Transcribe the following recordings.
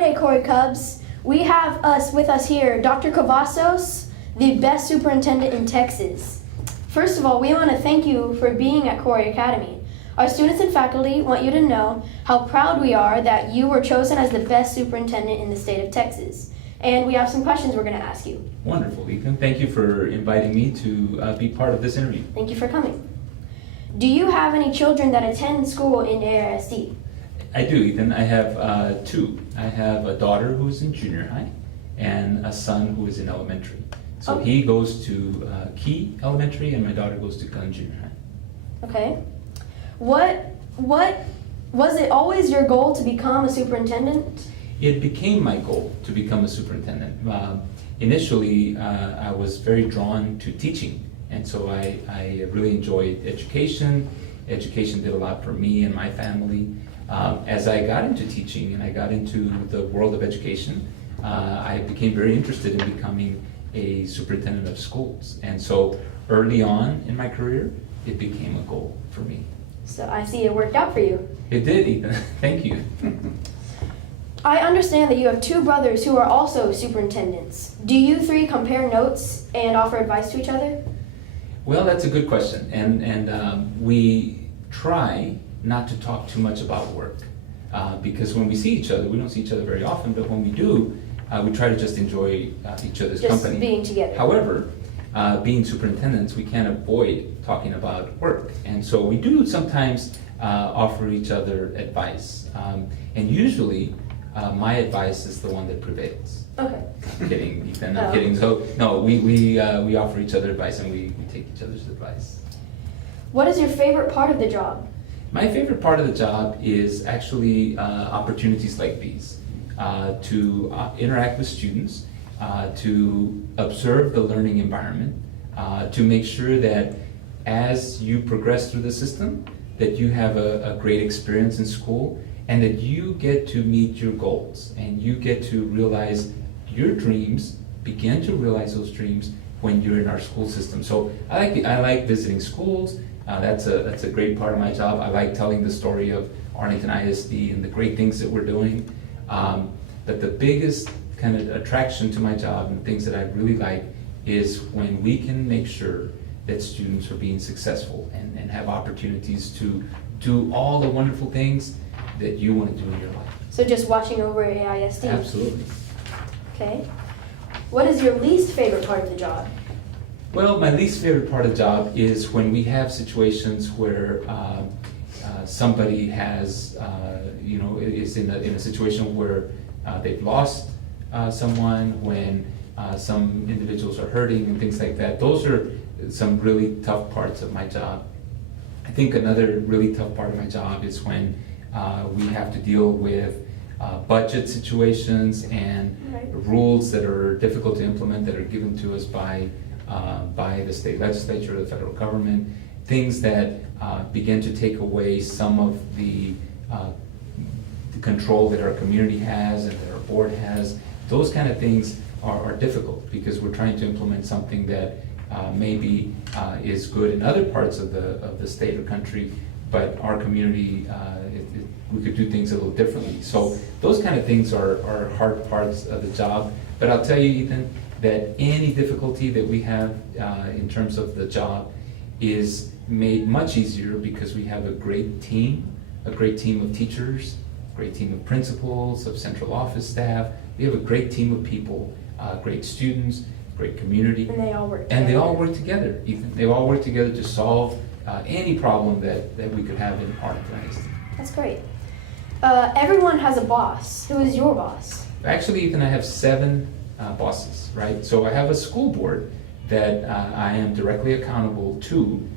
Friday, Corey Cubs. We have with us here Dr. Cavazos, the best superintendent in Texas. First of all, we want to thank you for being at Corey Academy. Our students and faculty want you to know how proud we are that you were chosen as the best superintendent in the state of Texas. And we have some questions we're going to ask you. Wonderful, Ethan. Thank you for inviting me to be part of this interview. Thank you for coming. Do you have any children that attend school in AISD? I do, Ethan. I have two. I have a daughter who's in junior high and a son who is in elementary. So Okay. he goes to Key Elementary and my daughter goes to Gunn Junior High. Okay. What was it always your goal to become a superintendent? It became my goal to become a superintendent. Initially, I was very drawn to teaching, and so I really enjoyed education. Education did a lot for me and my family. As I got into teaching and I got into the world of education, I became very interested in becoming a superintendent of schools. And so early on in my career, it became a goal for me. So I see it worked out for you. It did, Ethan. Thank you. I understand that you have two brothers who are also superintendents. Do you three compare notes and offer advice to each other? Well, that's a good question. And we try not to talk too much about work. Because when we see each other, we don't see each other very often, but when we do, we try to just enjoy each other's company. Just being together. However, being superintendents, we can't avoid talking about work. And so we do sometimes offer each other advice. And usually, my advice is the one that prevails. Okay. I'm kidding, Ethan, I'm Oh. kidding. So, no, we offer each other advice and we take each other's advice. What is your favorite part of the job? My favorite part of the job is actually opportunities like these. To interact with students, to observe the learning environment, to make sure that as you progress through the system, that you have a great experience in school and that you get to meet your goals and you get to realize your dreams, begin to realize those dreams when you're in our school system. So I like visiting schools. That's a great part of my job. I like telling the story of Arlington ISD and the great things that we're doing. But the biggest kind of attraction to my job and things that I really like is when we can make sure that students are being successful and have opportunities to do all the wonderful things that you want to do in your life. So just watching over AISD? Absolutely. Okay. What is your least favorite part of the job? Well, my least favorite part of the job is when we have situations where somebody has, is in a situation where they've lost someone, when some individuals are hurting and things like that. Those are some really tough parts of my job. I think another really tough part of my job is when we have to deal with budget situations and Right. rules that are difficult to implement that are given to us by the state legislature or the federal government, things that begin to take away some of the control that our community has and that our board has. Those kind of things are difficult because we're trying to implement something that maybe is good in other parts of the state or country, but our community, we could do things a little differently. So those kind of things are hard parts of the job. But I'll tell you, Ethan, that any difficulty that we have in terms of the job is made much easier because we have a great team of teachers, a great team of principals, of central office staff. We have a great team of people, great students, great community. And they all work together. And they all work together, Ethan. They all work together to solve any problem that we could have in Arlington ISD. That's great. Everyone has a boss. Who is your boss? Actually, Ethan, I have 7 bosses, right? So I have a school board that I am directly accountable to,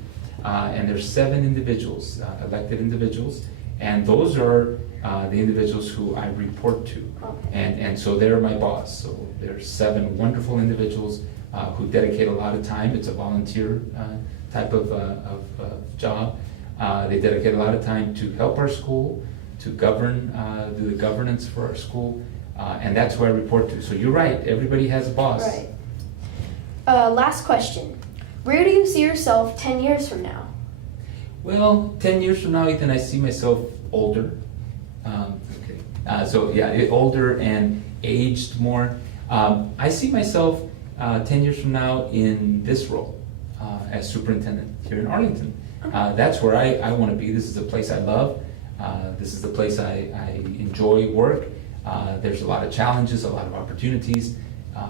and there's 7 individuals, elected individuals, and those are the individuals who I report to. Okay. And so they're my boss. So there's 7 wonderful individuals who dedicate a lot of time. It's a volunteer type of job. They dedicate a lot of time to help our school, to govern, do the governance for our school, and that's who I report to. So you're right, everybody has a boss. Right. Last question. Where do you see yourself 10 years from now? Well, 10 years from now, Ethan, I see myself older. Okay. So yeah, older and aged more. I see myself 10 years from now in this role as superintendent here in Arlington. That's where I want to be. This is a place I love. This is the place I enjoy work. There's a lot of challenges, a lot of opportunities,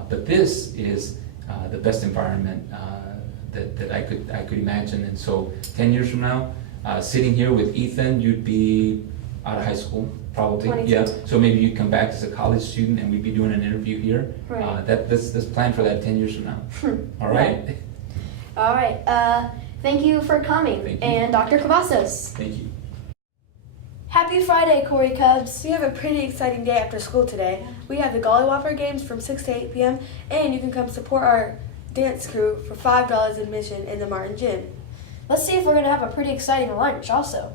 but this is the best environment that I could imagine. And so 10 years from now, sitting here with Ethan, you'd be out of high school, probably. 22. Yeah. So maybe you'd come back as a college student and we'd be doing an interview here. Right. That's planned for that 10 years from now. All right? All right. Thank you for coming. Thank you. And Dr. Cavazos. Thank you. Happy Friday, Corey Cubs. We have a pretty exciting day after school today. We have the Gollywhopper games from 6 to 8 p.m. and you can come support our dance crew for $5 admission in the Martin Gym. Let's see if we're going to have a pretty exciting lunch also.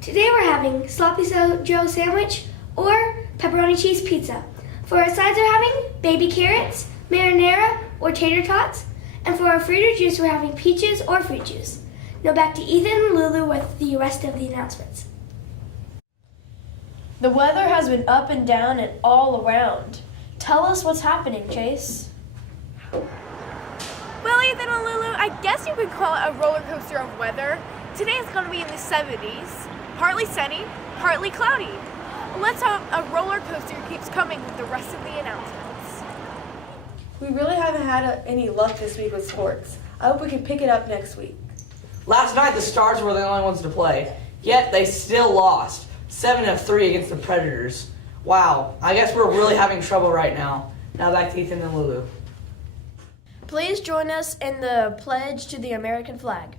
Today we're having sloppy Joe sandwich or pepperoni cheese pizza. For our sides we're having baby carrots, marinara, or tater tots. And for our fruit or juice we're having peaches or fruit juice. Now back to Ethan and Lulu with the rest of the announcements. The weather has been up and down and all around. Tell us what's happening, Chase. Well, Ethan and Lulu, I guess you could call it a roller coaster of weather. Today is going to be in the 70s, partly sunny, partly cloudy. Let's hope a roller coaster keeps coming with the rest of the announcements. We really haven't had any luck this week with sports. I hope we can pick it up next week. Last night, the Stars were the only ones to play, yet they still lost 7-3 against the Predators. Wow, I guess we're really having trouble right now. Now back to Ethan and Lulu. Please join us in the pledge to the American flag.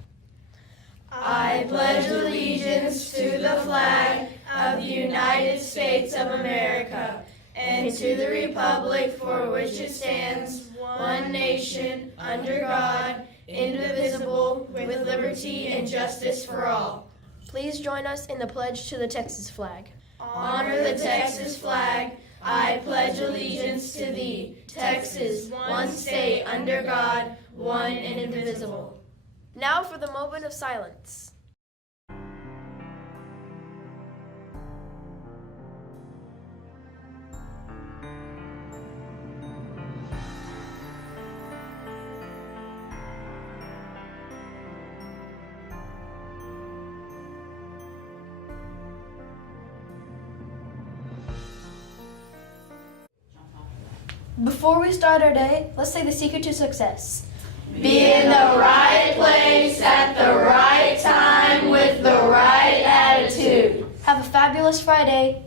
I pledge allegiance to the flag of the United States of America and to the republic for which it stands, one nation, under God, indivisible, with liberty and justice for all. Please join us in the pledge to the Texas flag. Honor the Texas flag. I pledge allegiance to thee, Texas, one state under God, one and indivisible. Now for the moment of silence. Before we start our day, let's say the secret to success. Be in the right place at the right time with the right attitude. Have a fabulous Friday.